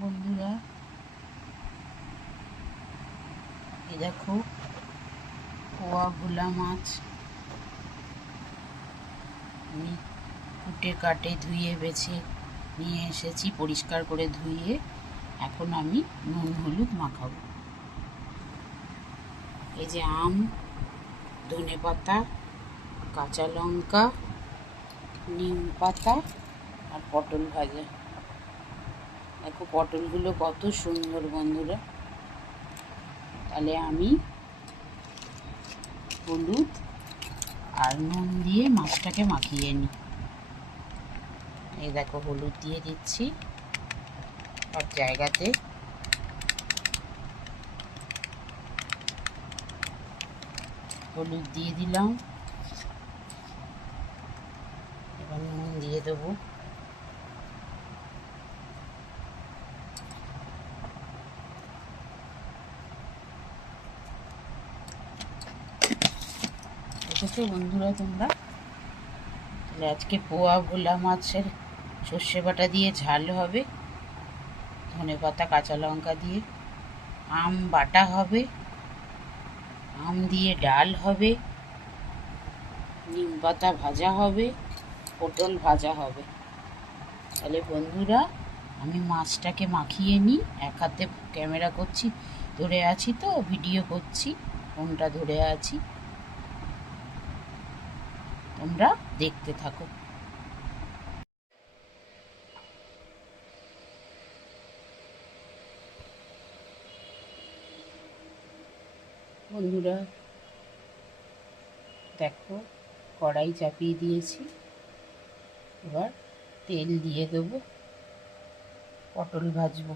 বন্ধুরা, এই দেখো পোয়া ভোলা মাছ আমি কুটে কাটে ধুয়ে বেছে নিয়ে এসেছি। পরিষ্কার করে ধুয়ে এখন আমি নুন হলুদ মাখাবো। এই যে আম, ধনে পাতা, কাঁচা লঙ্কা, নিম পাতা আর পটল ভাজা। দেখো পটলগুলো কত সুন্দর বন্ধুরা। তাহলে আমি হলুদ আর নুন দিয়ে মাছটাকে মাখিয়ে নিই। এই দেখো হলুদ দিয়ে দিচ্ছি সব জায়গাতে। হলুদ দিয়ে দিলাম, এবার নুন দিয়ে দেবো। দেখেছো বন্ধুরা তোমরা? তাহলে আজকে পোয়া ভোলা মাছের সর্ষে বাটা দিয়ে ঝাল হবে, ধনে পাতা কাঁচা লঙ্কা দিয়ে। আম বাটা হবে, আম দিয়ে ডাল হবে, নিম পাতা ভাজা হবে, পটল ভাজা হবে। তাহলে বন্ধুরা আমি মাছটাকে মাখিয়ে নিই। এক হাতে ক্যামেরা করছি, ধরে আছি তো, ভিডিও করছি, ফোনটা ধরে আছি, তোমরা দেখতে থাকো। বন্ধুরা দেখো কড়াই চাপিয়ে দিয়েছি, এবার তেল দিয়ে দেবো, পটল ভাজবো।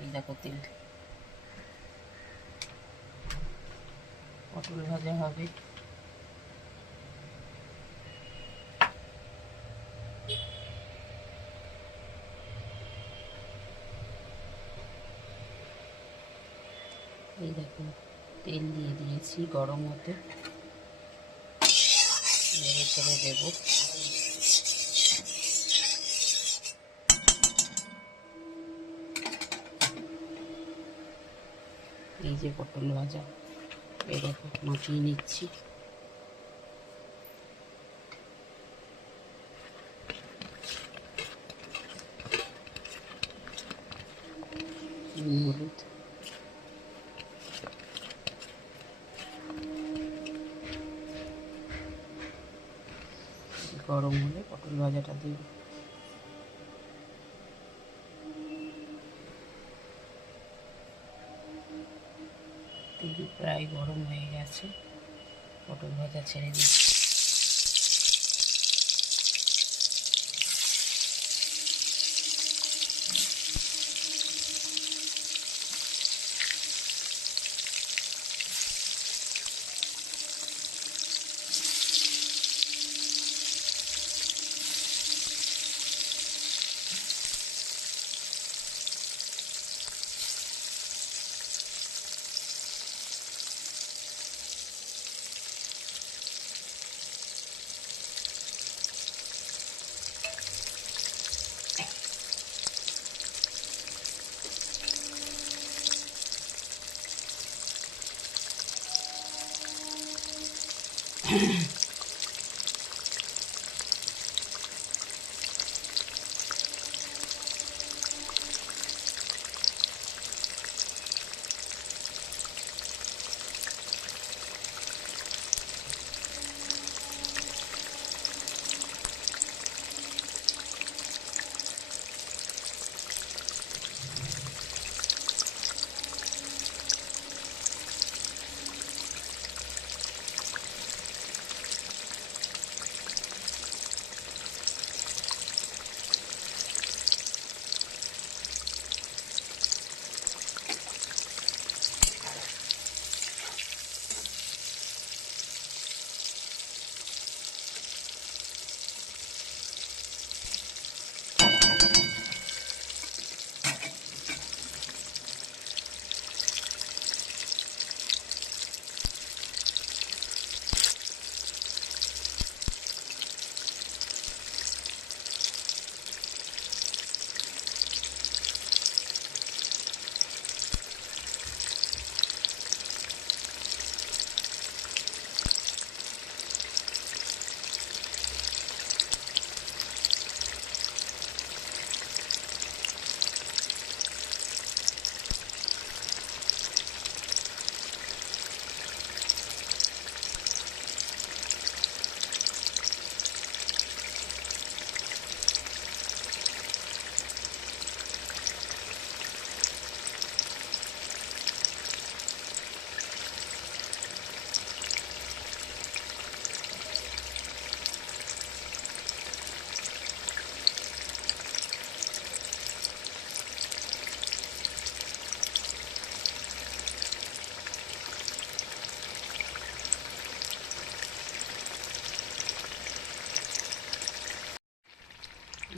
এই দেখো তেল, পটল ভাজা হবে। এই দেখো তেল দিয়ে দিয়েছি গরম হতে, নেড়ে চেড়ে দেবো। এই যে পটল ভাজা, এই দেখো মাখিয়ে নিচ্ছি। হলুদ, গরম হলে পটল ভাজাটা দেব। তেল প্রায় গরম হয়ে গেছে, পটল ভাজা ছেড়ে দিচ্ছি।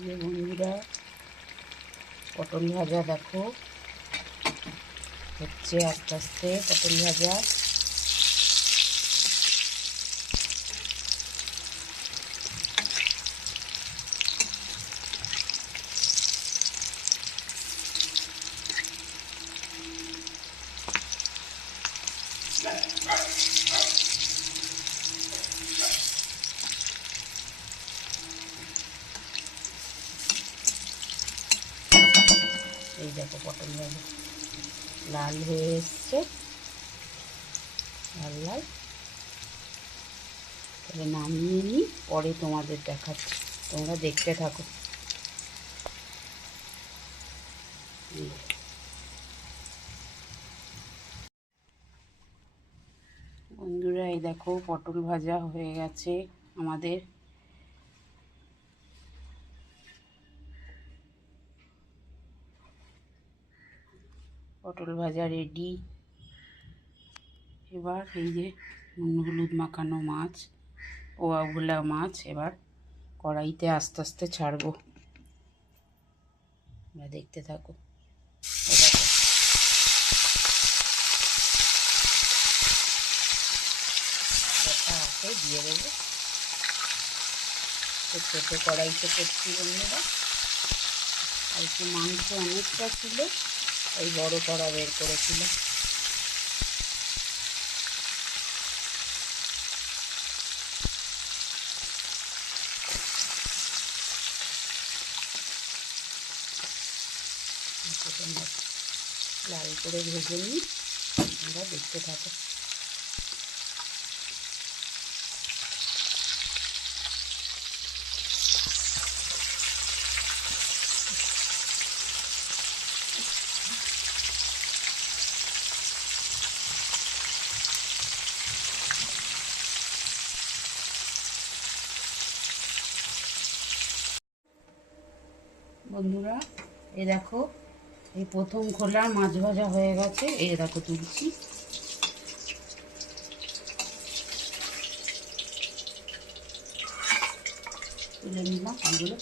যে বন্ধুরা পটল ভাজা দেখো হচ্ছে আস্তে আস্তে পটল ভাজা। এই দেখো পটল ভাজা লাল হয়ে এসছে, লাল লাল। তাহলে নামিয়ে নিই, পরে তোমাদের দেখাচ্ছি, তোমরা দেখতে থাকো। বন্ধুরা এই দেখো পটল ভাজা হয়ে গেছে আমাদের। পটল ভাজা রেডি। এবার এই যে নুন হলুদ মাখানো মাছ, পোয়া ভোলা মাছ এবার কড়াইতে আস্তে আস্তে ছাড়বো, দেখতে থাকো। হাতে দিয়ে দেবো, ছোটো কড়াইতে করছি বন্ধুরা। আর একটু মাংস অনেকটা ছিল, ওই বড় কড়া বের করেছিল। লাল করে ভেজে নিই, আমরা দেখতে থাকো। বন্ধুরা এই দেখো এই প্রথম খোলা মাছ ভাজা হয়ে গেছে, এই দেখো তুলছি। তুলে নিলাম এগুলো,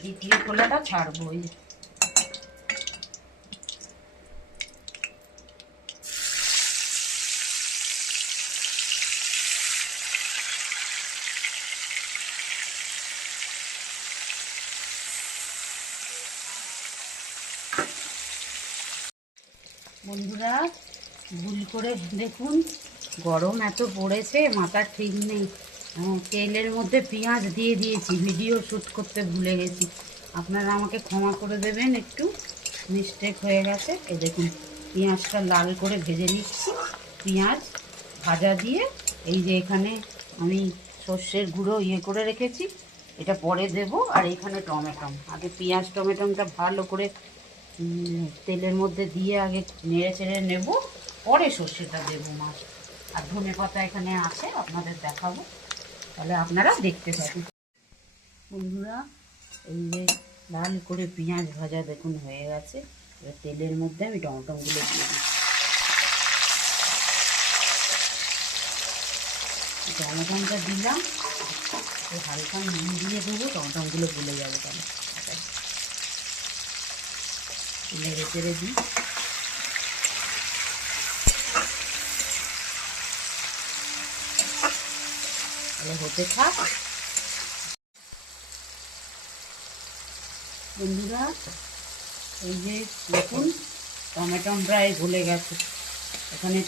দ্বিতীয় খোলাটা ছাড়বো। এই বন্ধুরা ভুল করে দেখুন, গরম এত পড়েছে মাথার ঠিক নেই, তেলের মধ্যে পেঁয়াজ দিয়ে দিয়েছি, ভিডিও শ্যুট করতে ভুলে গেছি। আপনারা আমাকে ক্ষমা করে দেবেন, একটু মিস্টেক হয়ে গেছে। এই দেখুন পেঁয়াজটা লাল করে ভেজে নিচ্ছি, পেঁয়াজ ভাজা দিয়ে। এই যে এখানে আমি সর্ষের গুঁড়ো করে রেখেছি, এটা পরে দেব। আর এখানে টমেটম, আগে পেঁয়াজ টমেটমটা ভালো করে তেলের মধ্যে দিয়ে আগে নেড়ে চেড়ে নেব, পরে সর্ষেটা দেবো মাছ। আর ধনে পাতা এখানে আছে, আপনাদের দেখাবো, তাহলে আপনারা দেখতে থাকুন। বন্ধুরা এই যে লাল করে পেঁয়াজ ভাজা দেখুন হয়ে গেছে, এবার তেলের মধ্যে আমি টমেটোগুলো দিয়ে দিই। টমেটোটা দিলাম, হালকা নুন দিয়ে দেবো, টমেটোগুলো গলে যাবে। তাহলে নেড়ে চেড়ে দিই। তাহলে হতে থাক। বন্ধুরা এই যে দেখুন টমেটো প্রায় গলে গেছে, এখানে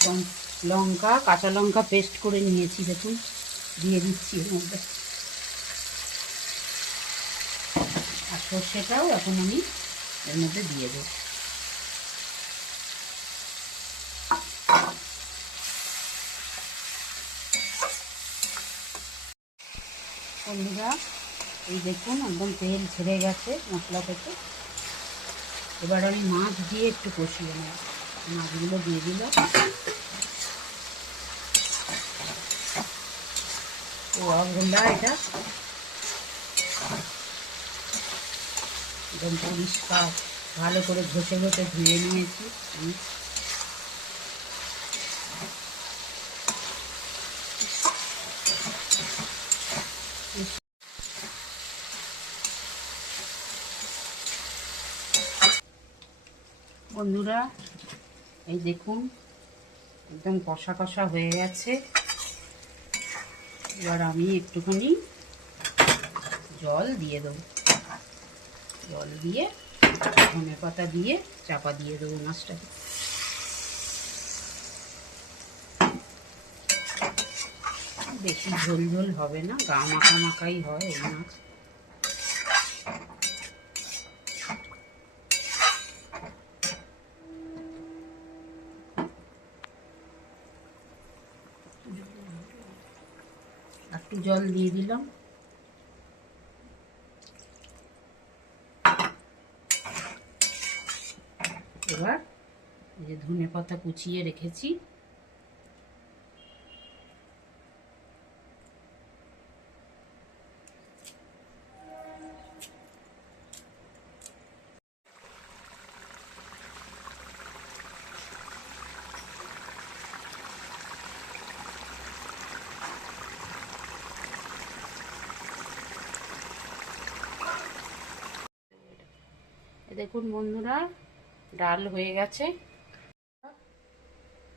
লঙ্কা কাঁচা লঙ্কা পেস্ট করে নিয়েছি, দেখুন দিয়ে দিচ্ছি এর মধ্যে। আর সর্ষেটাও এখন আমি এর মধ্যে দিয়ে দেব। বন্ধুরা এই দেখুন একদম তেল ছেড়ে গেছে মশলা থেকে। এবার আমি মাছ দিয়ে একটু কষিয়ে নেব, মাছগুলো দিয়ে দিলাম। পোয়া ভোলা এটা একদম পরিষ্কার ভালো করে ঘষে ঘষে ধুয়ে নিয়েছি। বন্ধুরা এই দেখুন একদম কষা কষা হয়ে গেছে। এবার আমি একটুখানি জল দিয়ে দেবো, জল দিয়ে ধনেপাতা দিয়ে চাপা দিয়ে দেবো মাছটাকে। বেশি ঝোল ঝোল হবে না, গা মাখা মাখাই হয় এই মাছ। একটু জল দিয়ে দিলাম। এবার এই যে ধনেপাতা কুচিয়ে রেখেছি দেখুন বন্ধুরা ডাল হয়ে গেছে।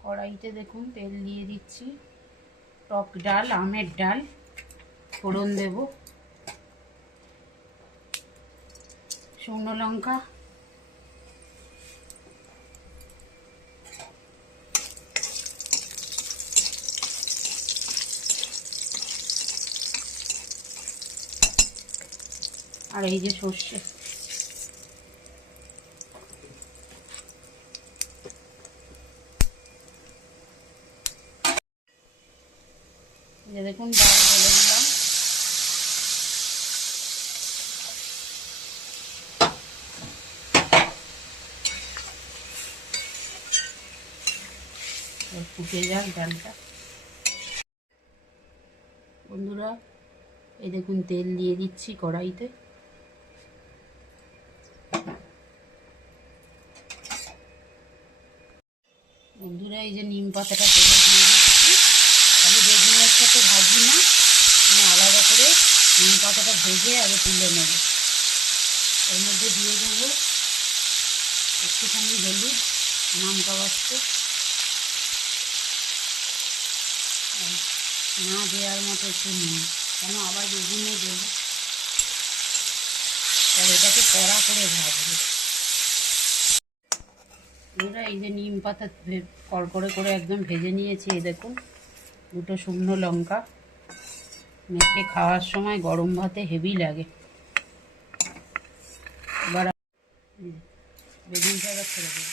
কড়াইতে দেখুন তেল দিয়ে দিচ্ছি, টক ডাল আমের ডাল ফোড়ন দেব, শুকনো লঙ্কা, আর এই যে সর্ষে। যে দেখুন ডাল ঢেলে দিলাম। ফুটে যাক ডালটা। বন্ধুরা এই দেখুন তেল দিয়ে দিচ্ছি কড়াইতে। বন্ধুরা এই যে নিম পাতাটা তেলে দিয়ে দিচ্ছি। আমি বেগুনের সাথে ভাজি না, আমি আলাদা করে নিম পাতাটা ভেজে আগে তুলে নেব। এর মধ্যে দিয়ে দেবো একটুখানি হলুদ, নামটা বাড়তে না দেওয়ার মতো একটু নুন, কেন আবার বেগুনে দেবো। আর এটাকে কড়া করে ভাজবো। আমরা এই যে নিম পাতা কড়কড়ে করে একদম ভেজে নিয়েছি। এই দেখুন দুটো শুকনো লঙ্কা, মেখে খাওয়ার সময় গরম ভাতে হেভি লাগে। এবার বেগুনটা ছেড়ে দেবো।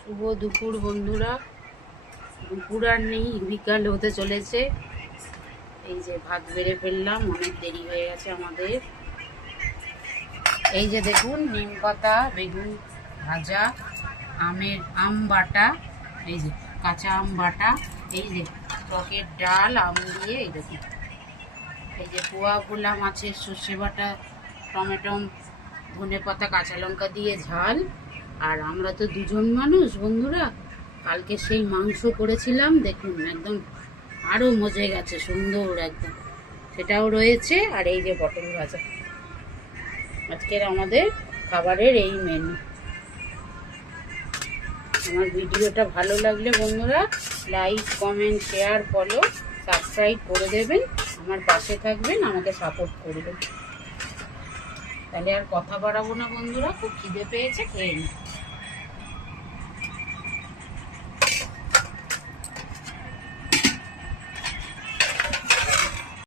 শুভ দুপুর বন্ধুরা, দুপুর আর নেই, বিকাল হতে চলেছে। এই যে ভাত বেড়ে ফেললাম, অনেক দেরি হয়ে গেছে আমাদের। এই যে দেখুন নিম পাতা, বেগুন ভাজা, আম বাটা, এই যে কাঁচা আম বাটা, এই যে টকের ডাল আম দিয়ে, এই দেখুন এই যে পোয়া ভোলা মাছের সর্ষে বাটা, টমেটো, ধনেপাতা, কাঁচা লঙ্কা দিয়ে ঝাল। আর আমরা তো দুজন মানুষ বন্ধুরা, কালকে সেই মাংস করেছিলাম দেখুন, একদম আরও মজে গেছে সুন্দর একদম, সেটাও রয়েছে। আর এই যে পটল ভাজা, আজকের আমাদের খাবারের এই মেনু। আমার ভিডিওটা ভালো লাগলে বন্ধুরা like, comment, share, follow, subscribe করে দেবেন। আমার পাশে থাকবেন, আমাকে সাপোর্ট করবেন। তাহলে আর কথা বাড়াবো না বন্ধুরা, খুব খিদে পেয়েছে, খেয়ে নিই।